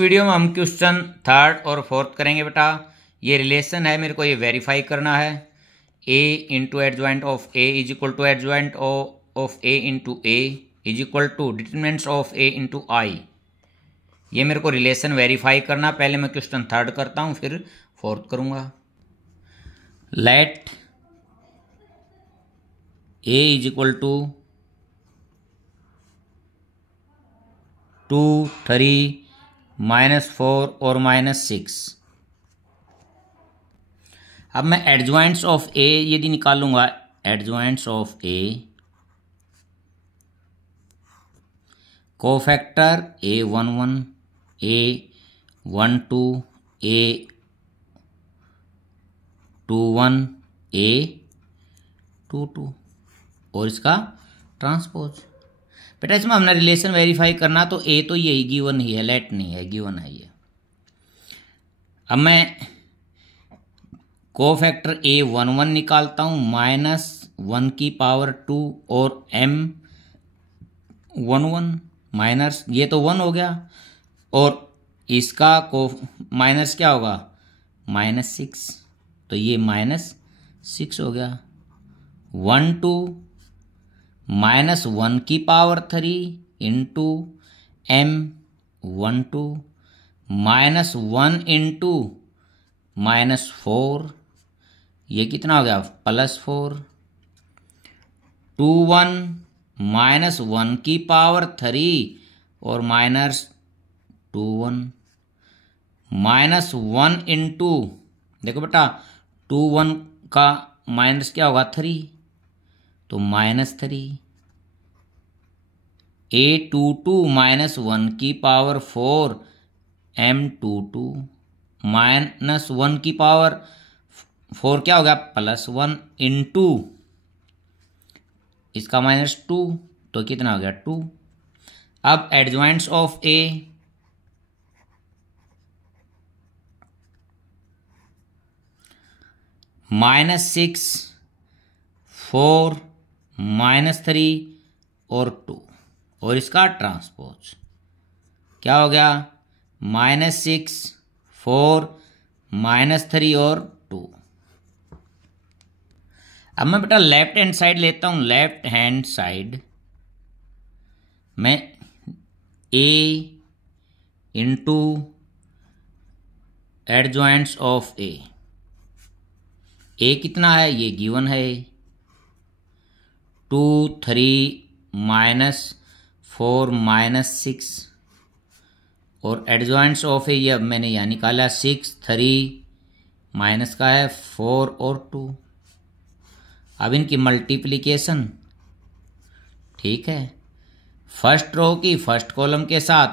Video में हम question third और फोर्थ करेंगे बेटा। ये रिलेशन है, मेरे को ये वेरीफाई करना है। a into adjoint of a is equal to adjoint of a into a is equal to determinants of a into i। ये मेरे को रिलेशन वेरीफाई करना। पहले मैं क्वेश्चन थर्ड करता हूँ, फिर फोर्थ करूँगा। Let a is equal to 2, 3, -4 और -6। अब मैं एडजॉइंट्स ऑफ ए यदि निकालूंगा, एडजॉइंट्स of A cofactor A11, A12, A21, A22 और इसका ट्रांसपोज। बेटा इसमें हमने रिलेशन वेरीफाई करना, तो ए तो यही गिवन ही है, लेट नहीं है, गिवन है ये। अब मैं कोफैक्टर A11 निकालता हूँ, -1 की पावर 2 और M11 माइनस, ये तो 1 हो गया, और इसका को माइनस क्या होगा, -6, तो ये -6 हो गया। 1 2 -1 की पावर 3 इंटू M12 -1 इंटू -4, ये कितना हो गया, +4। 2 1 -1 की पावर 3 और -2 1 -1 इंटू, देखो बेटा 2 1 का माइनस क्या होगा, 3, तो -3। A22 -1 की पावर 4 M22 -1 की पावर 4 क्या हो गया, +1 इंटू इसका -2, तो कितना हो गया, 2। अब एडजॉइंट्स ऑफ A -6, 4, -3 और 2 और इसका ट्रांसपोज क्या हो गया, -6, 4, -3 और 2। अब मैं बेटा लेफ्ट हैंड साइड लेता हूं। लेफ्ट हैंड साइड में A into adjoints of A कितना है, ये गिवन है, 2, 3, -4, -6 और एडजॉइंट्स ऑफ ए ये अब मैंने यहाँ निकाला, 6, 3 माइनस का है 4 और 2। अब इनकी मल्टीप्लिकेशन, ठीक है, फर्स्ट रो की फर्स्ट कॉलम के साथ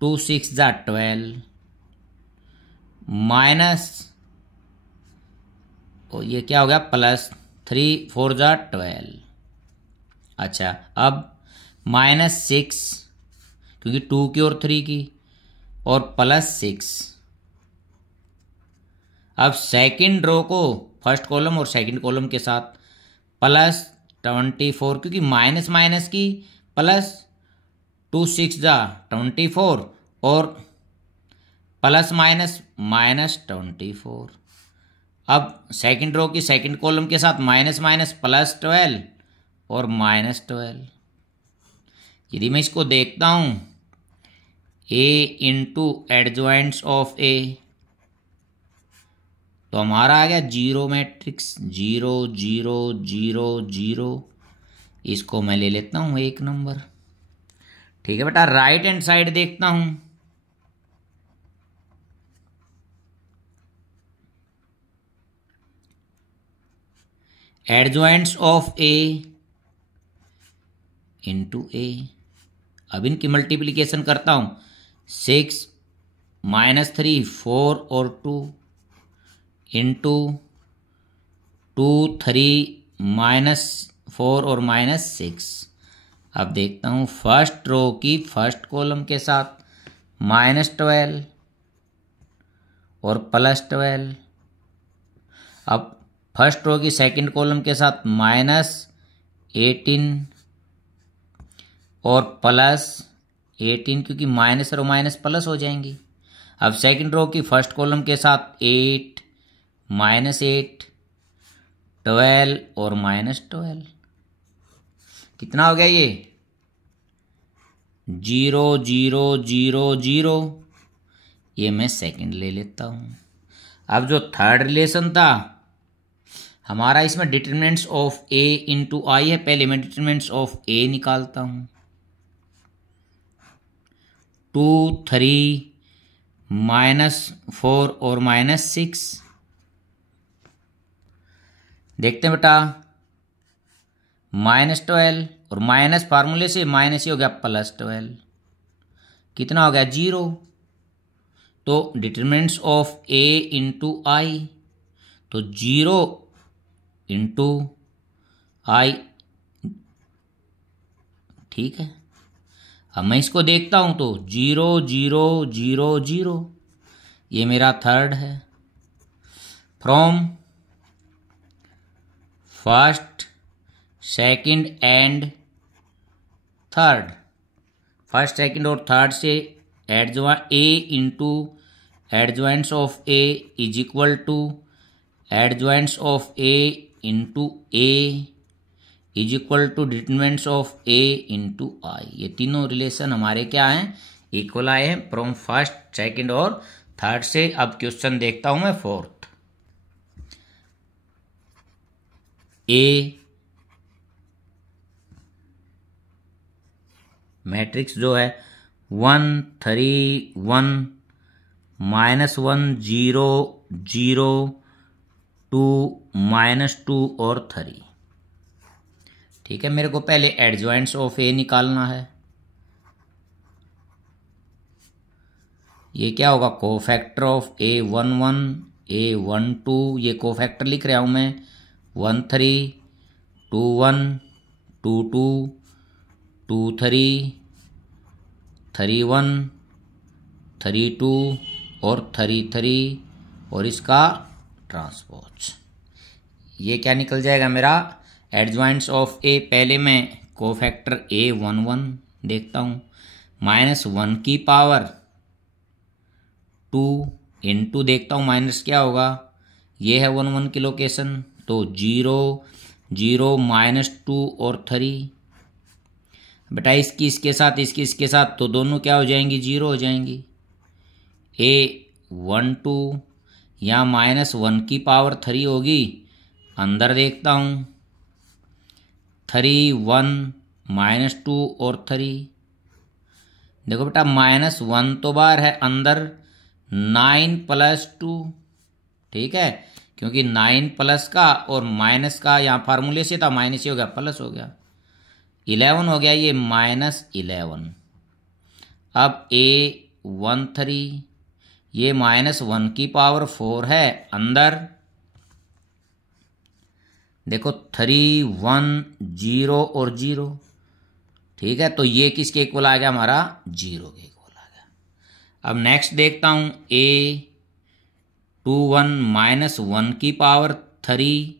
2 6 जा 12 माइनस, और ये क्या हो गया, +3 4 जा 12। अच्छा, अब -6 क्योंकि 2 की और 3 की, और +6। अब सेकंड रो को फर्स्ट कॉलम और सेकंड कॉलम के साथ +24 क्योंकि माइनस माइनस की, +2 6 जा 24 और प्लस माइनस -24। अब सेकंड रो की सेकंड कॉलम के साथ माइनस माइनस +12 और -12। यदि मैं इसको देखता हूं, A into adjoints of A, तो हमारा आ गया 0 मैट्रिक्स, 0 0 0 0। इसको मैं ले लेता हूं 1 नंबर। ठीक है बेटा, राइट हैंड साइड देखता हूं। एडजॉइंट्स ऑफ A इंटू A, अब इनकी मल्टीप्लिकेशन करता हूं, 6 -3 4 और 2 इंटू 2 3 -4 और -6। अब देखता हूं फर्स्ट रो की फर्स्ट कॉलम के साथ -12 और +12। अब फर्स्ट रो की सेकंड कॉलम के साथ -18 और +18 क्योंकि माइनस और माइनस प्लस हो जाएंगी। अब सेकंड रो की फर्स्ट कॉलम के साथ 8 -8 12 और -12 कितना हो गया ये 0 0 0 0। ये मैं सेकंड ले लेता हूं। अब जो थर्ड रिलेशन था हमारा, इसमें डिटरमिनेंट्स ऑफ ए इंटू आई है। पहले मैं डिटरमिनेंट्स ऑफ ए निकालता हूं। 2 3 -4 और -6 देखते हैं बेटा। -12 और माइनस फार्मूले से माइनस ही हो गया +12 कितना हो गया 0। तो डिटरमिनेंट्स ऑफ ए इंटू आई, तो 0 इंटू आई, ठीक है। अब मैं इसको देखता हूं तो 0 0 0 0 ये मेरा थर्ड है। From first second and third, first second और थर्ड से A into adjoints of A is equal to adjoints of A into A is equal to determinants of A into I. ये तीनों रिलेशन हमारे क्या हैं, equal आए हैं from first second और थर्ड से। अब क्वेश्चन देखता हूं मैं फोर्थ। ए मैट्रिक्स जो है 1 3 1 -1 0 0 2 -2 और 3, ठीक है। मेरे को पहले एडजॉइंट्स ऑफ ए निकालना है। ये क्या होगा, कोफैक्टर ऑफ ए 1 1 ए 1 2, ये कोफैक्टर लिख रहा हूं मैं 1 3 2 1 2 2 2 3 3 1 3 2 और 3 3 और इसका ट्रांसपोज। ये क्या निकल जाएगा मेरा एडजॉइंट्स ऑफ ए। पहले मैं कोफैक्टर ए 1 1 देखता हूँ, -1 की पावर 2 इंटू देखता हूँ माइनस क्या होगा, ये है 1 1 की लोकेशन, तो 0 0 -2 और 3। बेटा इसकी इसके साथ, इसकी इसके साथ, तो दोनों क्या हो जाएंगी 0 हो जाएंगी। ए 1 2 या -1 की पावर 3 होगी, अंदर देखता हूँ 3 1 -2 और 3। देखो बेटा -1 तो बाहर है, अंदर 9 + 2, ठीक है, क्योंकि 9 प्लस का और माइनस का यहाँ फार्मूले से था, माइनस ही हो गया प्लस हो गया, 11 हो गया, ये -11। अब A 1 3, ये -1 की पावर 4 है, अंदर देखो 3 1 0 और 0, ठीक है। तो ये किसके इक्वल आ गया, हमारा 0 के इक्वल आ गया। अब नेक्स्ट देखता हूं A 2 1 -1 की पावर 3,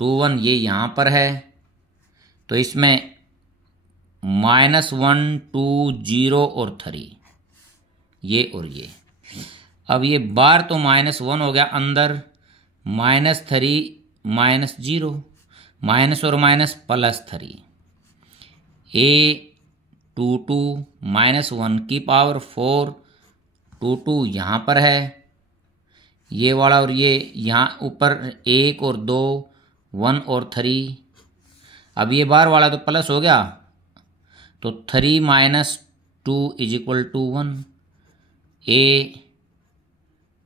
2 1 ये यहां पर है, तो इसमें -1 2 0 और 3, ये और ये। अब ये बार तो -1 हो गया, अंदर -3 -0, माइनस और माइनस +3। A 2 2 -1 की पावर 4, 2 2 यहाँ पर है, ये वाला और ये यहाँ ऊपर 1 और 2 1 और 3। अब ये बार वाला तो प्लस हो गया, तो 3 -2 = 1। A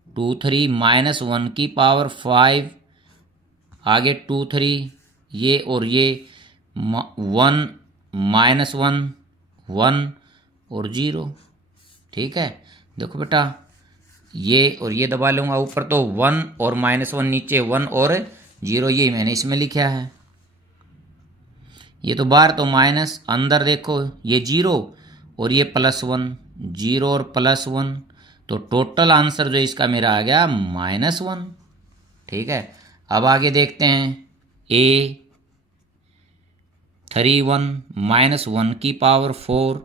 2 3 -1 की पावर 5, आगे 2 3, ये और ये 1 -1 1 और 0, ठीक है। देखो बेटा ये और ये दबा लूँगा, ऊपर तो 1 और -1, नीचे 1 और 0, ये मैंने इसमें लिखा है। ये तो बाहर तो माइनस, अंदर देखो ये 0 और ये +1, 0 और +1, तो टोटल आंसर जो इसका मेरा आ गया -1, ठीक है। अब आगे देखते हैं A 3 1 -1 की पावर 4।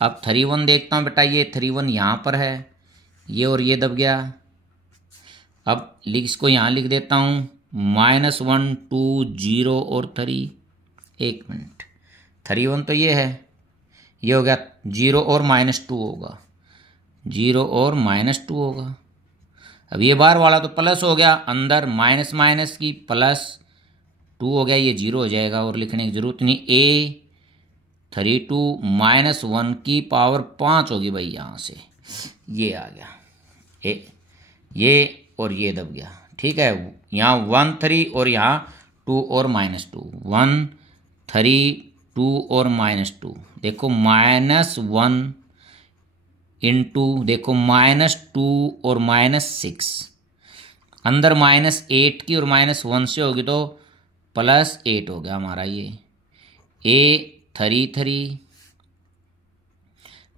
अब 3 1 देखता हूँ बेटा, ये 3 1 यहाँ पर है, ये और ये दब गया। अब इसको यहाँ लिख देता हूँ -1 2 0 और 3। 1 मिनट, 3 1 तो ये है, ये हो गया 0 और -2 होगा, 0 और -2 होगा। अब ये बाहर वाला तो प्लस हो गया, अंदर माइनस माइनस की +2 हो गया, ये 0 हो जाएगा और लिखने की जरूरत नहीं। A32 -1 की पावर 5 होगी भाई, यहाँ से ये आ गया ये और ये दब गया। ठीक है, यहाँ 1 3 और यहाँ 2 और -2, 1 3 2 और -2। देखो -1 इंटू, देखो -2 और -6, अंदर -8 की और -1 से होगी तो +8 हो गया हमारा। ये A33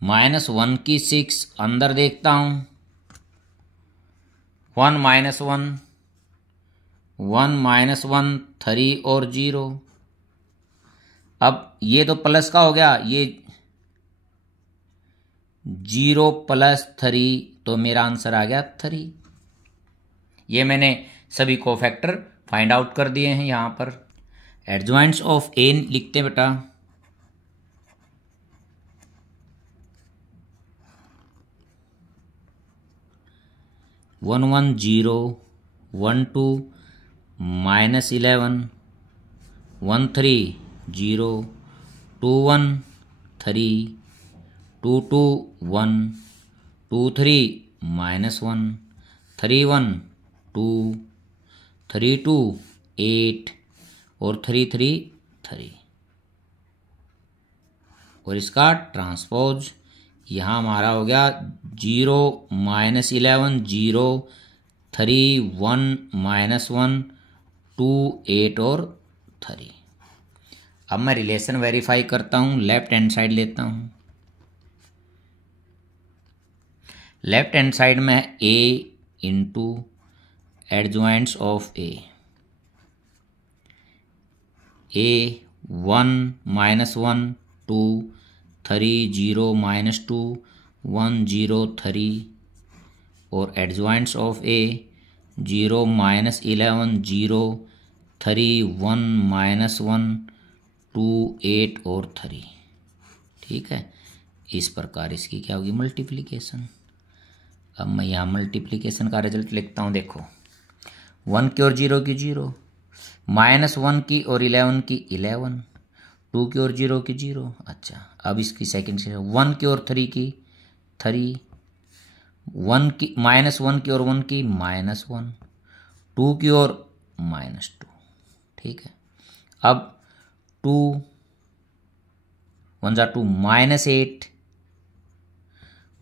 -1 की 6, अंदर देखता हूँ 1 -1 1 -1 3 और 0। अब ये तो प्लस का हो गया, ये 0 + 3, तो मेरा आंसर आ गया 3। ये मैंने सभी को फैक्टर फाइंड आउट कर दिए हैं। यहाँ पर एडजॉइंट्स ऑफ ए लिखते हैं बेटा। -1 1 0 1 2 -11 1 3 0 2 1 3 2 2 1 2 3 -1 3 1 2 3 2 8 और 3 3 3। और इसका ट्रांसपोज यहाँ हमारा हो गया 0 -11 0 3 1 -1 2 8 और 3। अब मैं रिलेशन वेरीफाई करता हूँ, लेफ्ट हैंड साइड लेता हूँ। लेफ्ट हैंड साइड में A into adjoints of A 1 -1 2 3 0 -2 1 0 3 और एडजॉइंट्स ऑफ A 0 -11 0 3 1 -1 2 8 और 3। ठीक है, इस प्रकार इसकी क्या होगी मल्टीप्लिकेशन। अब मैं यहाँ मल्टीप्लिकेशन का रिजल्ट लिखता हूँ। देखो 1 की और 0 की 0, -1 की और 11 की 11, 2 की और 0 की 0। अच्छा, अब इसकी सेकंड से 1 की और 3 की 3, 1 की -1 की और 1 की -1, 2 की और -2। ठीक है, अब 2 1 जा 2 -8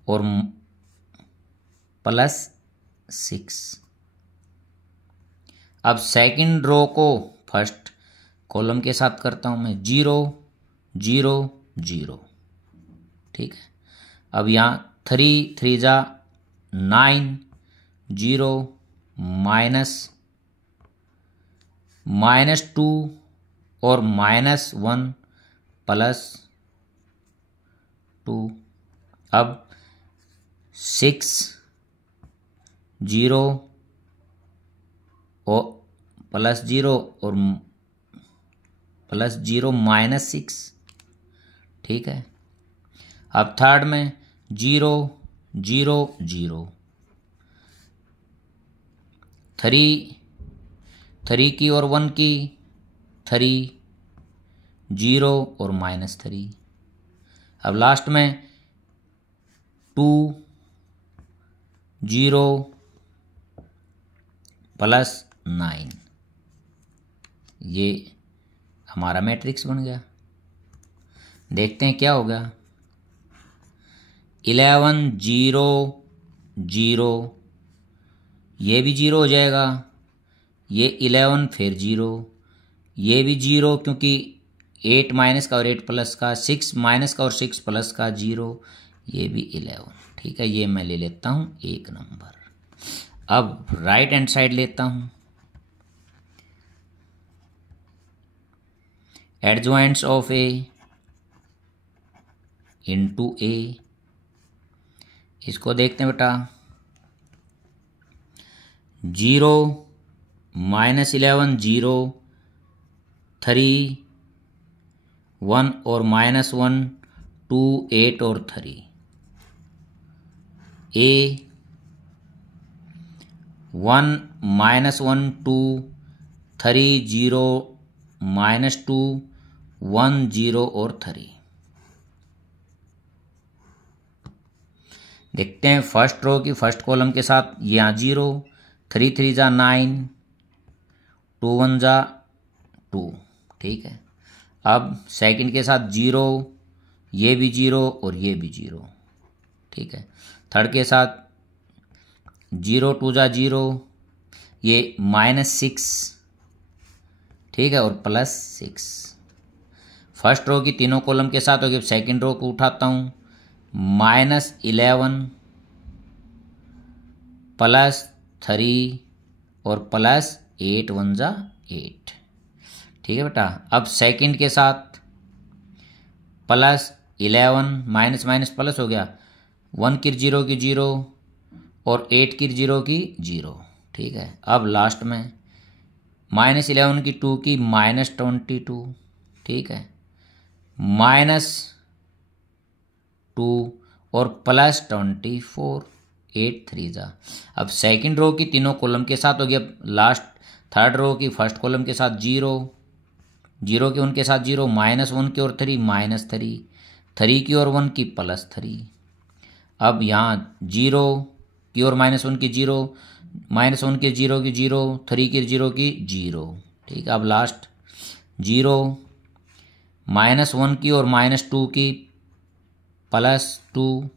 और +6। अब सेकंड रो को फर्स्ट कॉलम के साथ करता हूं मैं, 0 0 0। ठीक है, अब यहाँ 3 3 जा 9 0 -2 और -1 +2। अब 6 0 और +0 और +0 -6। ठीक है, अब थर्ड में 0 0 0, 3 की और 1 की 3, 0 और -3। अब लास्ट में 2 0 +9। ये हमारा मैट्रिक्स बन गया। देखते हैं क्या होगा। 11 0 0, ये भी 0 हो जाएगा, ये 11 फिर 0, ये भी 0 क्योंकि 8 माइनस का और 8 प्लस का, 6 माइनस का और 6 प्लस का 0, ये भी 11। ठीक है, ये मैं ले लेता हूँ 1 नंबर। अब राइट हैंड साइड लेता हूँ, एडजॉइंट्स ऑफ A इंटू A। इसको देखते हैं बेटा, 0 -11 0 3 1 और -1 2 8 और 3 A 1 -1 2 3 0 -2 1 0 और 3। देखते हैं फर्स्ट रो की फर्स्ट कॉलम के साथ, यहाँ 0 3 3 जा 9 2 1 जा 2, ठीक है। अब सेकंड के साथ 0, ये भी 0 और ये भी 0, ठीक है। थर्ड के साथ 0 2 जा 0, ये -6, ठीक है, और +6। फर्स्ट रो की तीनों कॉलम के साथ होगी। सेकंड रो को उठाता हूँ, -11 +3 और +8 1 जा 8, ठीक है बेटा। अब सेकंड के साथ +11 माइनस माइनस प्लस हो गया, 1 की 0 की 0 और 8 की 0 की 0, ठीक है। अब लास्ट में -11 की 2 की -22, ठीक है, -2 और +24 8 3 जा। अब सेकंड रो की तीनों कॉलम के साथ हो गया। लास्ट थर्ड रो की फर्स्ट कॉलम के साथ 0 0 के उनके साथ 0 -1 की और 3 -3 3 की और 1 की +3। अब यहाँ 0 की और -1 की 0 -1 की 0 की 0 3 की 0 की 0, ठीक है। अब लास्ट 0 -1 की और -2 की +2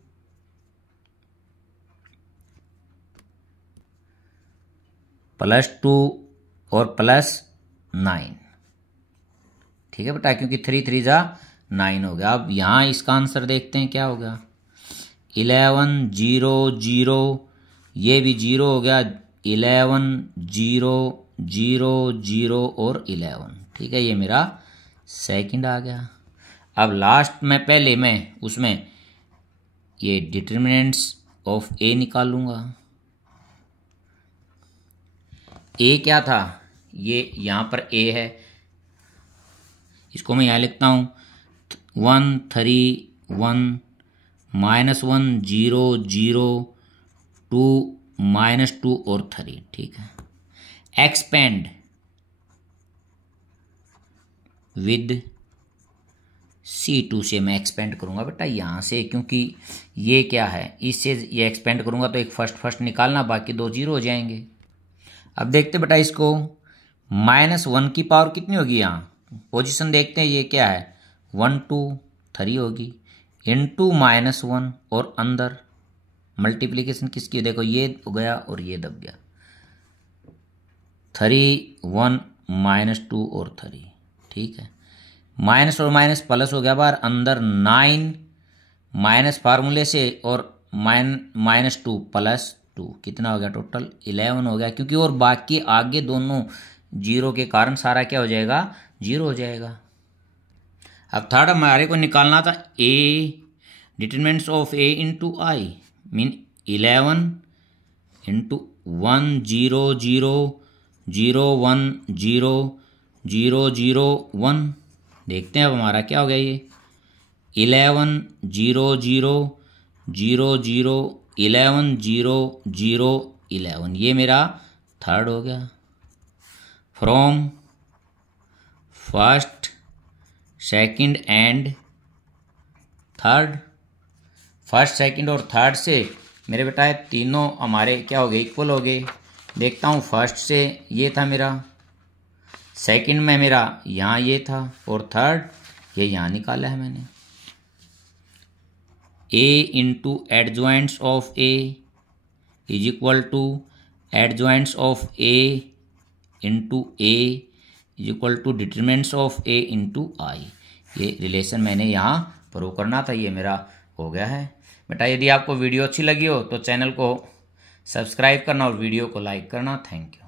+2 और +9, ठीक है बेटा, क्योंकि 3 3 जा 9 हो गया। अब यहाँ इसका आंसर देखते हैं क्या होगा। 11 0 0, ये भी 0 हो गया, 11 0 0 0 और 11, ठीक है। ये मेरा सेकंड आ गया। अब लास्ट में पहले मैं उसमें ये डिटरमिनेंट्स ऑफ ए निकालूंगा। ए क्या था, ये यहाँ पर ए है, इसको मैं यहाँ लिखता हूँ 1 3 1 -1 0 0 2 -2 और 3, ठीक है। एक्सपेंड विद C2 से मैं एक्सपेंड करूँगा बेटा यहाँ से, क्योंकि ये क्या है, इससे ये एक्सपेंड करूँगा तो एक फर्स्ट निकालना, बाकी 2 0 हो जाएंगे। अब देखते बेटा इसको, -1 की पावर कितनी होगी, यहाँ पोजीशन देखते हैं, ये क्या है 1 2 3 होगी, इनटू -1 और अंदर मल्टीप्लिकेशन किसकी, देखो ये हो गया और ये दब गया, 3 1 -2 और 3, ठीक है। माइनस और माइनस प्लस हो गया बाहर, अंदर 9 माइनस फार्मूले से और -2 +2, कितना हो गया टोटल 11 हो गया, क्योंकि और बाकी आगे दोनों 0 के कारण सारा क्या हो जाएगा 0 हो जाएगा। अब थर्ड हमारे को निकालना था A determinants of A into I, mean 11 into 1 0 0 0 1 0 0 0 1। देखते हैं अब हमारा क्या हो गया, ये 11 0 0 0 0 11 0 0 11, ये मेरा थर्ड हो गया। From first second and third, first second और थर्ड से मेरे बेटा तीनों हमारे क्या हो गए, इक्वल हो गए। देखता हूँ फर्स्ट से ये था मेरा, सेकंड में मेरा यहाँ ये था, और थर्ड ये यहाँ निकाला है मैंने। A into adjoints of A is equal to adjoints of A into A is equal to determinants of A into I. ये रिलेशन मैंने यहाँ प्रूव करना था, ये मेरा हो गया है। बेटा यदि आपको वीडियो अच्छी लगी हो तो चैनल को सब्सक्राइब करना और वीडियो को लाइक करना। Thank you.